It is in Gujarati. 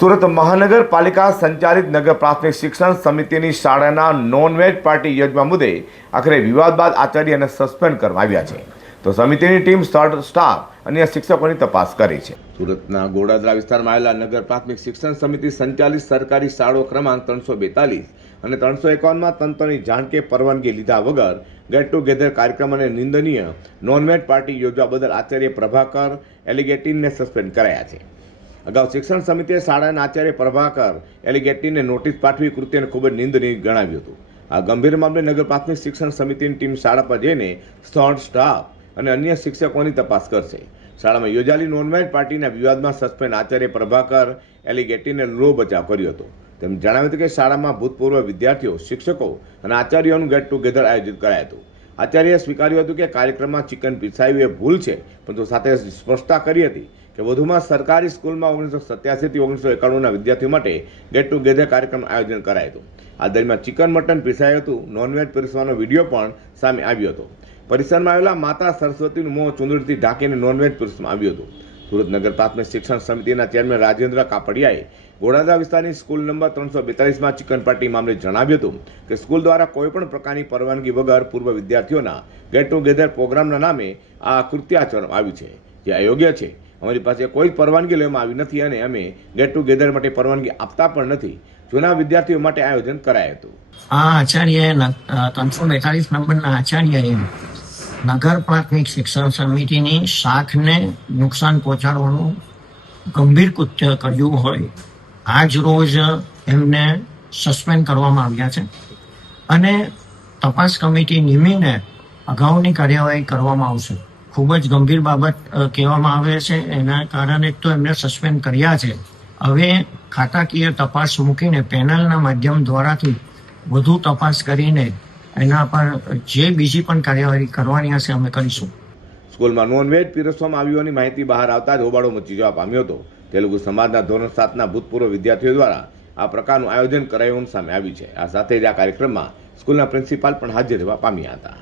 સુરત મહાનગરપાલિકા સંચાલિત નગર પ્રાથમિક શિક્ષણ સમિતિની શાળાના નોન વેજ પાર્ટી યોજવા મુદ્દે આખરે વિવાદ બાદ આચાર્યને સસ્પેન્ડ કરવામાં આવ્યા છે. તો સમિતિની ટીમ સ્ટાફ અન્ય શિક્ષકોની તપાસ કરી છે. સુરતના ગોડાદરા વિસ્તારમાં આવેલા નગર પ્રાથમિક શિક્ષણ સમિતિ સંચાલિત સરકારી શાળાઓ ક્રમાંક 342 અને 351માં તંત્રની જાણ કે પરવાનગી લીધા વગર ગેટ ટુગેધર કાર્યક્રમ અને નિંદનીય નોનવેજ પાર્ટી યોજવા બદલ આચાર્ય પ્રભાકર એલિગેટીનને સસ્પેન્ડ કરાયા છે. અગાઉ શિક્ષણ સમિતિએ શાળાના આચાર્ય પ્રભાકર એલિગેટીને નોટિસ પાઠવી કૃત્યને ખૂબ જ નિંદનીય ગણાવ્યું હતું. આ ગંભીર મામલે નગર પ્રાથમિક શિક્ષણ સમિતિની ટીમ શાળા પર જઈને સ્થળ, સ્ટાફ અને અન્ય શિક્ષકોની તપાસ કરશે. શાળામાં યોજાયેલી નોનવેજ પાર્ટીના વિવાદમાં સસ્પેન્ડ આચાર્ય પ્રભાકર એલિગેટીને લો બચાવ કર્યો હતો. તેમણે જણાવ્યું હતું કે શાળામાં ભૂતપૂર્વ વિદ્યાર્થીઓ, શિક્ષકો અને આચાર્યોનું ગેટ ટુગેધર આયોજિત કરાયું હતું. આચાર્યએ સ્વીકાર્યું હતું કે કાર્યક્રમમાં ચિકન પીરસાયું એ ભૂલ છે, પરંતુ સાથે સ્પષ્ટતા કરી હતી કે વધુમાં સરકારી સ્કૂલમાં 1987 થી 1991ના વિદ્યાર્થીઓ માટે ગેટ ટુગેધર કાર્યક્રમ આયોજન કરાયું હતું. આ દરમિયાન ચિકન મટન પીરસાયું હતું. નોનવેજ પીરસવાનો વિડીયો પણ સામે આવ્યો હતો. પરિસરમાં આવેલા માતા સરસ્વતીનું મોં ચૂંદડીથી ઢાંકીને નોનવેજ પીરસવામાં આવ્યું હતું. સુરત નગર પ્રાથમિક શિક્ષણ સમિતિના ચેરમેન રાજેન્દ્ર કાપડિયાએ ગોડાદરા વિસ્તારની સ્કૂલ નંબર 342માં ચિકન પાર્ટી મામલે જણાવ્યું હતું કે સ્કૂલ દ્વારા કોઈપણ પ્રકારની પરવાનગી વગર પૂર્વ વિદ્યાર્થીઓના ગેટ ટુગેધર પ્રોગ્રામના નામે આ કૃત્ય આચરવામાં આવ્યું છે, જે અયોગ્ય છે. અમારી પાસે કોઈ પરવાનગી લેવામાં આવી નથી અને અમે ગેટ ટુગેધર માટે પરવાનગી આપતા પણ નથી. જૂના વિદ્યાર્થીઓ માટે આયોજન કરાયું હતું. આ આચાર્ય 342 નંબરના આચાર્યએ નગર પ્રાથમિક શિક્ષણ સમિતિની શાખને નુકસાન પહોંચાડવાનું ગંભીર કૃત્ય કર્યું હોય આજ રોજ એમને સસ્પેન્ડ કરવામાં આવ્યા છે અને તપાસ કમિટી નિમીને અગાઉની કાર્યવાહી કરવામાં આવશે. ખૂબ જ ગંભીર બાબત કહેવામાં આવે છે. એના કારણે તો એમને સસ્પેન્ડ કર્યા છે. હવે ખાતાકીય તપાસ મૂકીને પેનલના માધ્યમ દ્વારાથી વધુ તપાસ કરીને એના પર જે બીજી પણ કાર્યવાહી કરવાની હશે અમે કરીશું. સ્કૂલમાં નોનવેજ પીરસવામાં આવ્યું હોવાની માહિતી બહાર આવતા જ હોબાળો મચી જવા પામ્યો હતો. તેલુગુ સમાજના ધોરણ 7ના ભૂતપૂર્વ વિદ્યાર્થીઓ દ્વારા આ પ્રકારનું આયોજન કરાયું સામે આવ્યું છે. આ સાથે જ આ કાર્યક્રમમાં સ્કૂલના પ્રિન્સિપાલ પણ હાજર રહેવા પામ્યા હતા.